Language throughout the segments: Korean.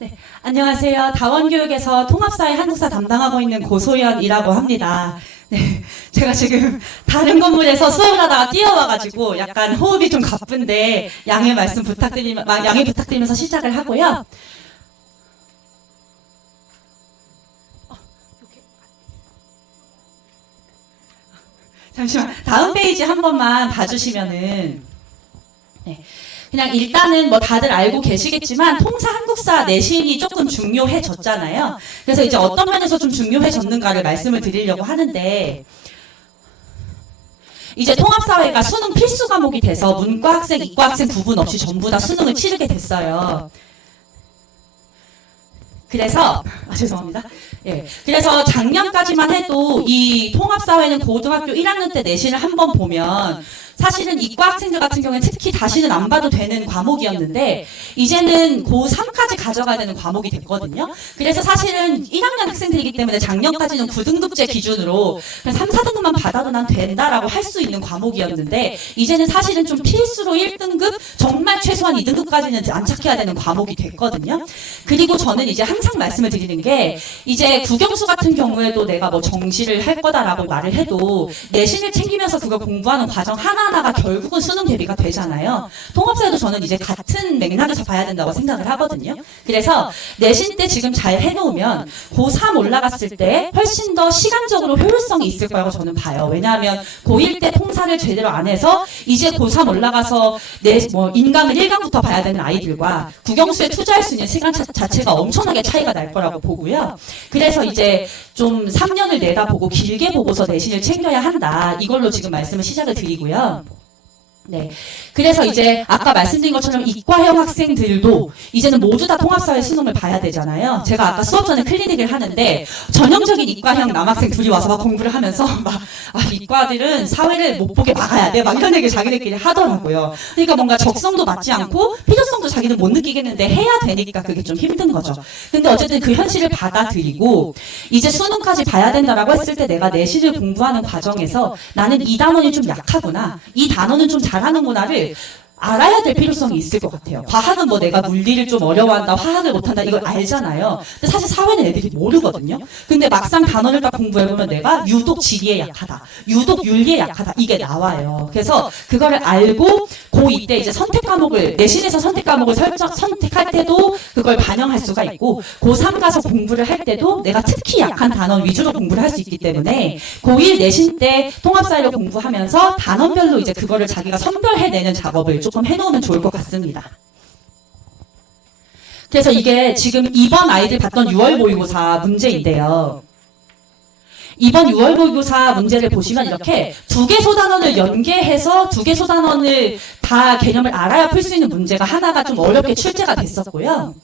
네, 안녕하세요. 다원교육에서 통합사회 한국사 담당하고 있는 고소연이라고 합니다. 네, 제가 지금 다른 건물에서 수업을 하다가 뛰어와가지고 약간 호흡이 좀 가쁜데 양해 말씀 부탁드리면 양해 부탁드리면서 시작을 하고요. 어. 잠시만 다음 페이지 한 번만 봐주시면은 네. 그냥 일단은 뭐 다들 알고 계시겠지만 통사 한국사 내신이 조금 중요해졌잖아요. 그래서 이제 어떤 면에서 좀 중요해졌는가를 말씀을 드리려고 하는데 이제 통합사회가 수능 필수 과목이 돼서 문과 학생, 이과 학생 구분 없이 전부 다 수능을 치르게 됐어요. 그래서 아 죄송합니다. 예. 그래서 작년까지만 해도 이 통합사회는 고등학교 1학년 때 내신을 한번 보면 사실은 이과 학생들 같은 경우에 특히 다시는 안 봐도 되는 과목이었는데 이제는 고3까지 가져가야 되는 과목이 됐거든요. 그래서 사실은 1학년 학생들이기 때문에 작년까지는 9등급제 기준으로 그냥 3, 4등급만 받아도 난 된다라고 할 수 있는 과목이었는데 이제는 사실은 좀 필수로 1등급 정말 최소한 2등급까지는 안착해야 되는 과목이 됐거든요. 그리고 저는 이제 항상 말씀을 드리는 게 이제 국영수 같은 경우에도 내가 뭐 정시를 할 거다라고 말을 해도 내신을 챙기면서 그걸 공부하는 과정 하나 하나가 결국은 수능 대비가 되잖아요. 통합사에도 저는 이제 같은 맥락에서 봐야 된다고 생각을 하거든요. 그래서 내신 때 지금 잘 해놓으면 고3 올라갔을 때 훨씬 더 시간적으로 효율성이 있을 거라고 저는 봐요. 왜냐하면 고1 때 통사를 제대로 안 해서 이제 고3 올라가서 내 뭐 인강을 1강부터 봐야 되는 아이들과 국영수에 투자할 수 있는 시간 자, 자체가 엄청나게 차이가 날 거라고 보고요. 그래서 이제 좀 3년을 내다보고 길게 보고서 내신을 챙겨야 한다. 이걸로 지금 말씀을 시작을 드리고요. 네. 그래서 이제 아까 말씀드린 것처럼 이과형 학생들도 이제는 모두 다 통합사회 수능을 봐야 되잖아요. 제가 아까 수업 전에 클리닉을 하는데 전형적인 이과형 남학생 둘이 와서 막 공부를 하면서 막 아, 이과들은 사회를 못 보게 막아야 돼. 막 이런 얘기를 자기들끼리 하더라고요. 그러니까 뭔가 적성도 맞지 않고 필요성도 자기는 못 느끼겠는데 해야 되니까 그게 좀 힘든 거죠. 근데 어쨌든 그 현실을 받아들이고 이제 수능까지 봐야 된다라고 했을 때 내가 내신을 공부하는 과정에서 나는 이 단원이 좀 약하구나. 이 단원은 좀잘 하는구나를 알아야 될 필요성이 있을 것 같아요. 과학은 뭐 내가 물리를 좀 어려워한다, 화학을 못한다, 이걸 알잖아요. 근데 사실 사회는 애들이 모르거든요. 근데 막상 단원을 딱 공부해보면 내가 유독 지리에 약하다, 유독 윤리에 약하다, 이게 나와요. 그래서 그거를 알고 고2 때 이제 선택 과목을, 내신에서 선택 과목을 설정, 선택할 때도 그걸 반영할 수가 있고, 고3 가서 공부를 할 때도 내가 특히 약한 단원 위주로 공부를 할 수 있기 때문에 고1 내신 때 통합사회를 공부하면서 단원별로 이제 그거를 자기가 선별해내는 작업을 조금 해놓으면 좋을 것 같습니다. 그래서 이게 지금 이번 아이들 봤던 6월 모의고사 문제인데요. 이번 6월 모의고사 문제를 보시면 이렇게 두 개 소 단원을 연계해서 두 개 소 단원을 다 개념을 알아야 풀 수 있는 문제가 하나가 좀 어렵게 출제가 됐었고요.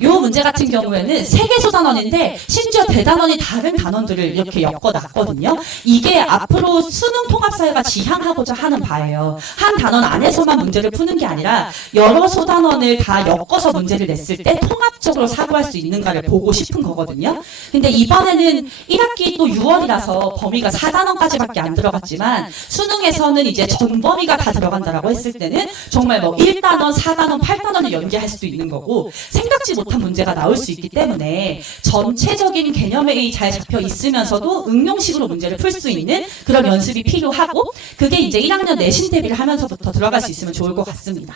이 문제 같은 경우에는 세 개 소 단원인데 심지어 대단원이 다른 단원들을 이렇게 엮어놨거든요. 이게 앞으로 수능 통합사회가 지향하고자 하는 바예요. 한 단원 안에서만 문제를 푸는 게 아니라 여러 소단원을 다 엮어서 문제를 냈을 때 통합적으로 사고할 수 있는가를 보고 싶은 거거든요. 근데 이번에는 1학기 또 6월 이라서 범위가 4단원까지밖에 안 들어갔지만 수능에서는 이제 전 범위가 다 들어간다라고 했을 때는 정말 뭐 1단원, 4단원, 8단원을 연계할 수도 있는 거고 생각지 못한 문제가 나올 수 있기 때문에 전체적인 개념에 잘 잡혀 있으면서도 응용식으로 문제를 풀 수 있는 그런 연습이 필요하고 그게 이제 1학년 내신 대비를 하면서부터 들어갈 수 있으면 좋을 것 같습니다.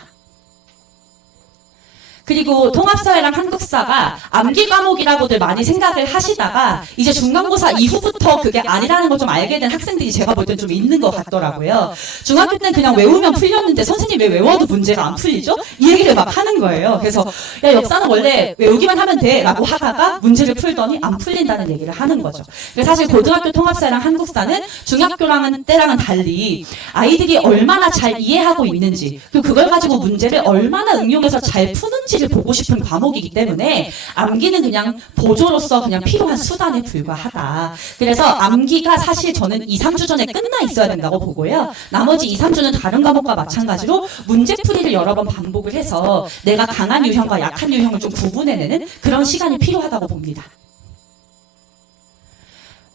그리고 통합사회랑 한국사가 암기 과목이라고들 많이 생각을 하시다가 이제 중간고사 이후부터 그게 아니라는 걸 좀 알게 된 학생들이 제가 볼 땐 좀 있는 것 같더라고요. 중학교 때는 그냥 외우면 풀렸는데 선생님 왜 외워도 문제가 안 풀리죠? 이 얘기를 막 하는 거예요. 그래서 야 역사는 원래 외우기만 하면 돼라고 하다가 문제를 풀더니 안 풀린다는 얘기를 하는 거죠. 사실 고등학교 통합사랑 한국사는 중학교랑은 때랑은 달리 아이들이 얼마나 잘 이해하고 있는지 그리고 그걸 가지고 문제를 얼마나 응용해서 잘 푸는지 를 보고 싶은 과목이기 때문에 암기는 그냥 보조로서 그냥 필요한 수단에 불과하다. 그래서 암기가 사실 저는 2, 3주 전에 끝나 있어야 된다고 보고요. 나머지 2, 3주는 다른 과목과 마찬가지로 문제풀이를 여러 번 반복을 해서 내가 강한 유형과 약한 유형을 좀 구분해내는 그런 시간이 필요하다고 봅니다.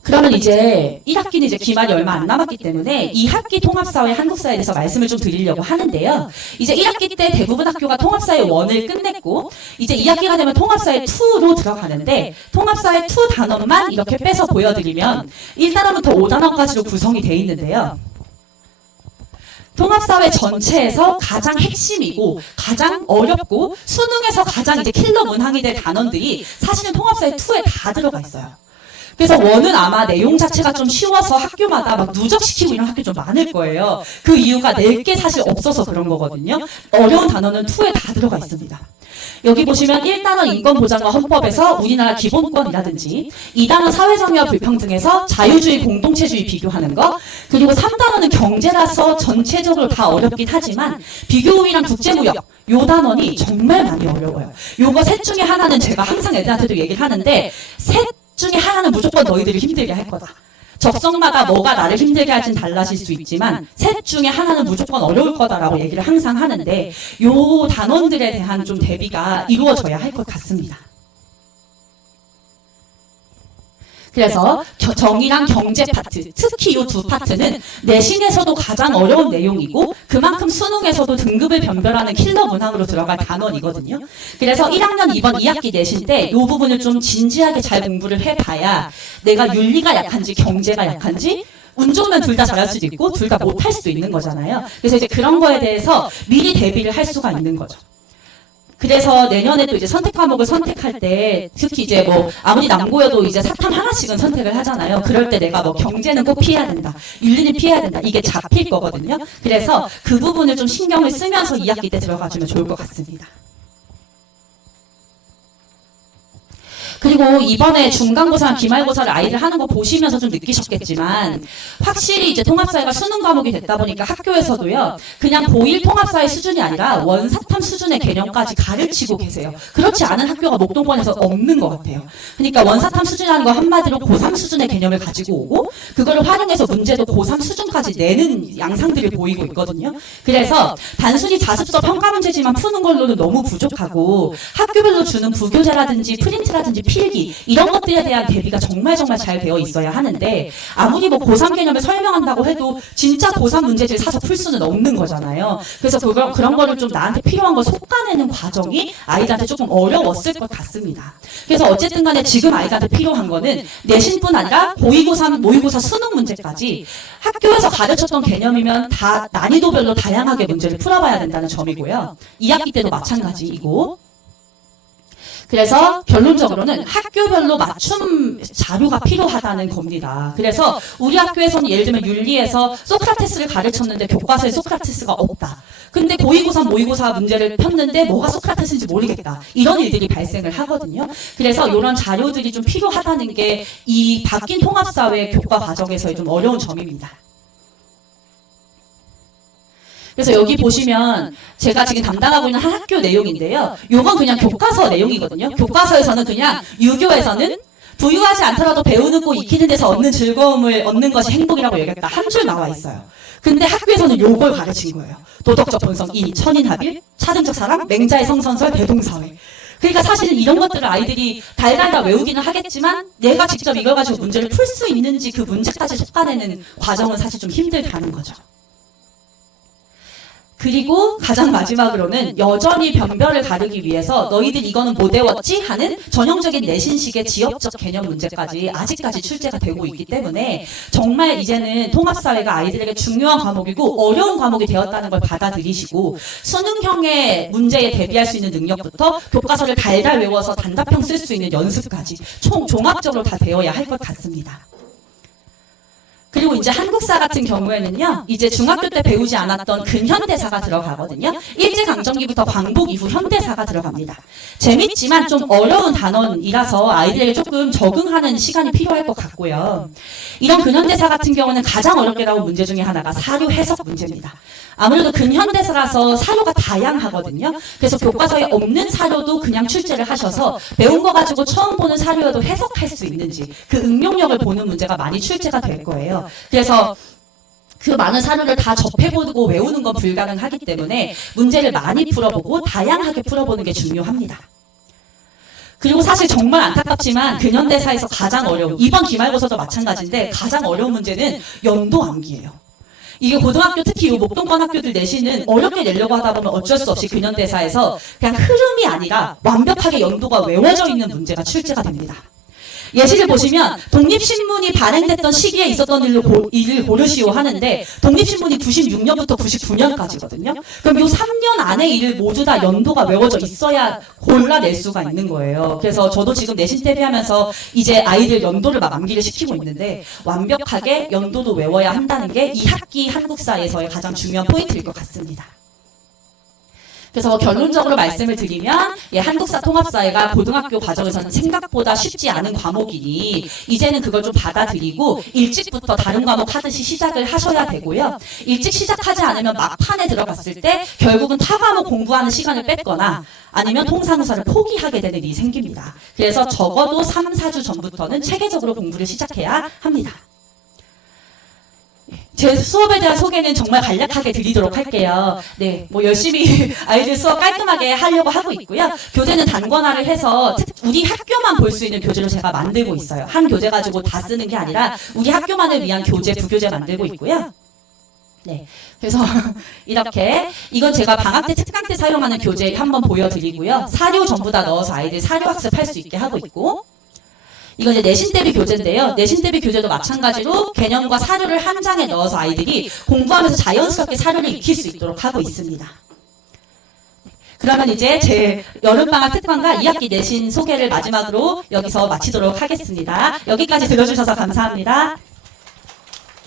그러면 이제 1학기는 이제 기말이 얼마 안 남았기 때문에 이 학기 통합사회 한국사에 대해서 말씀을 좀 드리려고 하는데요. 이제 1학기 때 대부분 학교가 통합사회 1을 끝냈고 이제 2학기가 되면 통합사회 2로 들어가는데 통합사회 2 단원만 이렇게 빼서 보여드리면 1단원부터 5단원까지로 구성이 돼 있는데요. 통합사회 전체에서 가장 핵심이고 가장 어렵고 수능에서 가장 이제 킬러 문항이 될 단원들이 사실은 통합사회 2에 다 들어가 있어요. 그래서 원은 아마 내용 자체가 좀 쉬워서 학교마다 막 누적시키고 이런 학교 좀 많을 거예요. 그 이유가 낼게 사실 없어서 그런 거거든요. 어려운 단어는 2에 다 들어가 있습니다. 여기 보시면 1단원 인권보장과 헌법에서 우리나라 기본권이라든지 2단원 사회정의와 불평등에서 자유주의 공동체주의 비교하는 거 그리고 3단원은 경제라서 전체적으로 다 어렵긴 하지만 비교우위랑 국제무역 요 단원이 정말 많이 어려워요. 요거 셋 중에 하나는 제가 항상 애들한테도 얘기를 하는데 셋 하나는 무조건 너희들이 힘들게 할 거다. 적성마다 뭐가 나를 힘들게 할진 달라질 수 있지만 셋 중에 하나는 무조건 어려울 거다라고 얘기를 항상 하는데 요 단원들에 대한 좀 대비가 이루어져야 할 것 같습니다. 그래서 겨- 정의랑 경제 파트, 특히 이 두 파트는 내신에서도 가장 어려운 내용이고 그만큼 수능에서도 등급을 변별하는 킬러 문항으로 들어갈 단원이거든요. 그래서 1학년 2번 2학기 내신 때 이 부분을 좀 진지하게 잘 공부를 해봐야 내가 윤리가 약한지 경제가 약한지 운 좋으면 둘 다 잘할 수도 있고 둘 다 못할 수도 있는 거잖아요. 그래서 이제 그런 거에 대해서 미리 대비를 할 수가 있는 거죠. 그래서 내년에 또 이제 선택 과목을 선택할 때 특히 이제 뭐 아무리 남고여도 이제 사탐 하나씩은 선택을 하잖아요. 그럴 때 내가 뭐 경제는 꼭 피해야 된다. 윤리는 피해야 된다. 이게 잡힐 거거든요. 그래서 그 부분을 좀 신경을 쓰면서 2학기 때 들어가주면 좋을 것 같습니다. 그리고 이번에 중간고사랑 기말고사를 아이들 하는 거 보시면서 좀 느끼셨겠지만 확실히 이제 통합사회가 수능 과목이 됐다 보니까 학교에서도요 그냥 고1 통합사회 수준이 아니라 원사탐 수준의 개념까지 가르치고 계세요. 그렇지 않은 학교가 목동권에서 없는 것 같아요. 그러니까 원사탐 수준이라는 거 한마디로 고3 수준의 개념을 가지고 오고 그거를 활용해서 문제도 고3 수준까지 내는 양상들이 보이고 있거든요. 그래서 단순히 자습서 평가 문제지만 푸는 걸로는 너무 부족하고 학교별로 주는 부교재라든지 프린트라든지 필기 이런 것들에 대한 대비가 정말 정말 잘 되어 있어야 하는데 아무리 뭐 고3 개념을 설명한다고 해도 진짜 고3 문제지를 사서 풀 수는 없는 거잖아요. 그래서 그런 그런 거를 좀 나한테 필요한 걸 솎아내는 과정이 아이들한테 조금 어려웠을 것 같습니다. 그래서 어쨌든 간에 지금 아이들한테 필요한 거는 내신뿐 아니라 고2고3 모의고사 수능 문제까지 학교에서 가르쳤던 개념이면 다 난이도별로 다양하게 문제를 풀어봐야 된다는 점이고요. 2학기 때도 마찬가지이고 그래서 결론적으로는 학교별로 맞춤 자료가 필요하다는 겁니다. 그래서 우리 학교에서는 예를 들면 윤리에서 소크라테스를 가르쳤는데 교과서에 소크라테스가 없다. 근데 고2 고3 모의고사 문제를 폈는데 뭐가 소크라테스인지 모르겠다. 이런 일들이 발생을 하거든요. 그래서 이런 자료들이 좀 필요하다는 게 이 바뀐 통합사회 교과 과정에서의 좀 어려운 점입니다. 그래서 여기 보시면 제가 지금 담당하고 있는 한 학교 내용인데요. 요건 그냥 교과서 내용이거든요. 교과서에서는 그냥 유교에서는 부유하지 않더라도 배우는 거 익히는 데서 얻는 즐거움을 얻는 것이 행복이라고 얘기했다. 한 줄 나와 있어요. 근데 학교에서는 요걸 가르친 거예요. 도덕적 본성, 이 천인합일, 차등적 사랑, 맹자의 성선설, 대동사회. 그러니까 사실은 이런 것들을 아이들이 달달달 외우기는 하겠지만 내가 직접 이걸 가지고 문제를 풀 수 있는지 그 문제까지 솎아내는 과정은 사실 좀 힘들다는 거죠. 그리고 가장 마지막으로는 여전히 변별을 가르기 위해서 너희들 이거는 못 외웠지 하는 전형적인 내신식의 지역적 개념 문제까지 아직까지 출제가 되고 있기 때문에 정말 이제는 통합사회가 아이들에게 중요한 과목이고 어려운 과목이 되었다는 걸 받아들이시고 수능형의 문제에 대비할 수 있는 능력부터 교과서를 달달 외워서 단답형 쓸 수 있는 연습까지 총 종합적으로 다 되어야 할 것 같습니다. 그리고 이제 한국사 같은 경우에는요, 이제 중학교 때 배우지 않았던 근현대사가 들어가거든요. 일제강점기부터 광복 이후 현대사가 들어갑니다. 재밌지만 좀 어려운 단원이라서 아이들에게 조금 적응하는 시간이 필요할 것 같고요. 이런 근현대사 같은 경우는 가장 어렵게 나온 문제 중에 하나가 사료 해석 문제입니다. 아무래도 근현대사라서 사료가 다양하거든요. 그래서 교과서에 없는 사료도 그냥 출제를 하셔서 배운 거 가지고 처음 보는 사료여도 해석할 수 있는지 그 응용력을 보는 문제가 많이 출제가 될 거예요. 그래서 그 많은 사료를 다 접해보고 외우는 건 불가능하기 때문에 문제를 많이 풀어보고 다양하게 풀어보는 게 중요합니다. 그리고 사실 정말 안타깝지만 근현대사에서 가장 어려운 이번 기말고사도 마찬가지인데 가장 어려운 문제는 연도 암기예요. 이게 고등학교 특히 이 목동권 학교들 내시는 어렵게 내려고 하다 보면 어쩔 수 없이 근현대사에서 그냥 흐름이 아니라 완벽하게 연도가 외워져 있는 문제가 출제가 됩니다. 예시를 보시면 독립신문이 발행됐던 시기에 있었던 일을, 고, 일을 고르시오 하는데 독립신문이 96년부터 99년까지거든요. 그럼 이 3년 안에 일을 모두 다 연도가 외워져 있어야 골라낼 수가 있는 거예요. 그래서 저도 지금 내신 대비하면서 이제 아이들 연도를 막 암기를 시키고 있는데 완벽하게 연도도 외워야 한다는 게 이 학기 한국사에서의 가장 중요한 포인트일 것 같습니다. 그래서 결론적으로 말씀을 드리면 예, 한국사 통합사회가 고등학교 과정에서는 생각보다 쉽지 않은 과목이니 이제는 그걸 좀 받아들이고 일찍부터 다른 과목 하듯이 시작을 하셔야 되고요. 일찍 시작하지 않으면 막판에 들어갔을 때 결국은 타 과목 공부하는 시간을 뺐거나 아니면 통상사를 포기하게 되는 일이 생깁니다. 그래서 적어도 3, 4주 전부터는 체계적으로 공부를 시작해야 합니다. 제 수업에 대한 소개는 정말 간략하게 드리도록 할게요. 네, 뭐 열심히 아이들 수업 깔끔하게 하려고 하고 있고요. 교재는 단권화를 해서 특- 우리 학교만 볼 수 있는 교재를 제가 만들고 있어요. 한 교재 가지고 다 쓰는 게 아니라 우리 학교만을 위한 교재, 부교재 만들고 있고요. 네, 그래서 이렇게 이건 제가 방학 때 특강 때 사용하는 교재 한번 보여드리고요. 사료 전부 다 넣어서 아이들 사료 학습할 수 있게 하고 있고 이건 이제 내신 대비 교재인데요. 내신 대비 교재도 마찬가지로 개념과 사료를 한 장에 넣어서 아이들이 공부하면서 자연스럽게 사료를 익힐 수 있도록 하고 있습니다. 그러면 이제 제 여름방학 특강과 2학기 내신 소개를 마지막으로 여기서 마치도록 하겠습니다. 여기까지 들어주셔서 감사합니다.